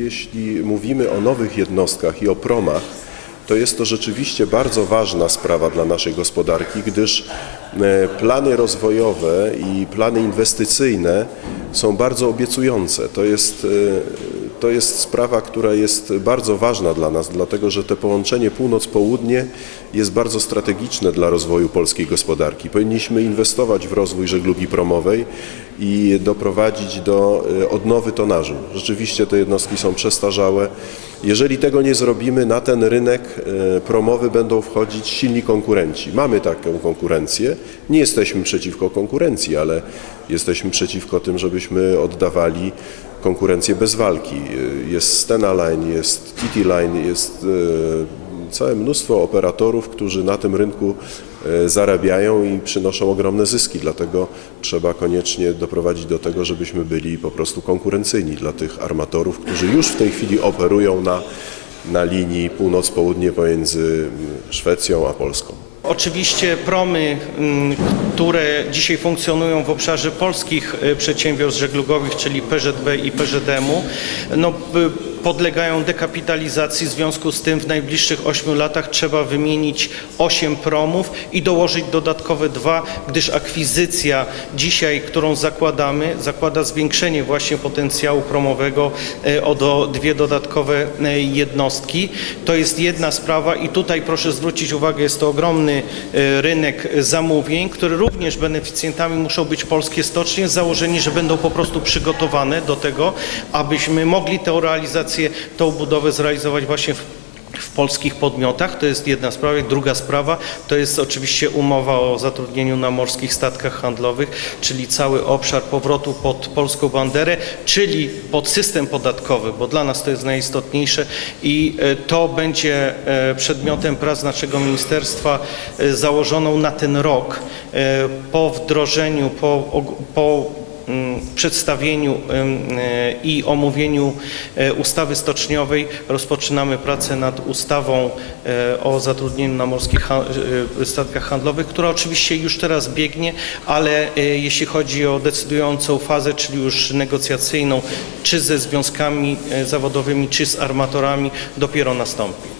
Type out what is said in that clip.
Jeśli mówimy o nowych jednostkach i o promach, to jest to rzeczywiście bardzo ważna sprawa dla naszej gospodarki, gdyż e, plany rozwojowe i plany inwestycyjne są bardzo obiecujące. To jest, e, to jest sprawa, która jest bardzo ważna dla nas, dlatego że to połączenie północ-południe jest bardzo strategiczne dla rozwoju polskiej gospodarki. Powinniśmy inwestować w rozwój żeglugi promowej i doprowadzić do e, odnowy tonażu. Rzeczywiście te jednostki są przestarzałe. Jeżeli tego nie zrobimy, na ten rynek e, promowy będą wchodzić silni konkurenci. Mamy taką konkurencję. Nie jesteśmy przeciwko konkurencji, ale jesteśmy przeciwko tym, żebyśmy oddawali konkurencję bez walki. E, Jest Stena Line, jest TT Line, jest e, całe mnóstwo operatorów, którzy na tym rynku e, zarabiają i przynoszą ogromne zyski. Dlatego trzeba koniecznie doprowadzić do tego, żebyśmy byli po prostu konkurencyjni dla tych armatorów, którzy już w tej chwili operują na, na linii północ-południe pomiędzy Szwecją a Polską. Oczywiście promy, mm, które dzisiaj funkcjonują w obszarze polskich y, przedsiębiorstw żeglugowych, czyli PZB i PZM-u, no, y, podlegają dekapitalizacji. W związku z tym w najbliższych 8 latach trzeba wymienić 8 promów i dołożyć dodatkowe dwa, gdyż akwizycja dzisiaj, którą zakładamy, zakłada zwiększenie właśnie potencjału promowego y, o do, dwie dodatkowe y, jednostki. To jest jedna sprawa i tutaj proszę zwrócić uwagę, jest to ogromny y, rynek zamówień, który również beneficjentami muszą być polskie stocznie z założeniem, że będą po prostu przygotowane do tego, abyśmy mogli tę realizację, tą budowę zrealizować właśnie w w polskich podmiotach. To jest jedna sprawa. Druga sprawa to jest oczywiście umowa o zatrudnieniu na morskich statkach handlowych, czyli cały obszar powrotu pod polską banderę, czyli pod system podatkowy, bo dla nas to jest najistotniejsze i e, to będzie e, przedmiotem prac naszego ministerstwa e, założoną na ten rok po wdrożeniu, po, po przedstawieniu em, e, i omówieniu e, ustawy stoczniowej rozpoczynamy pracę nad ustawą e, o zatrudnieniu na morskich statkach handlowych, która oczywiście już teraz biegnie, ale jeśli chodzi o decydującą fazę, czyli już negocjacyjną, czy ze związkami zawodowymi, czy z armatorami, dopiero nastąpi.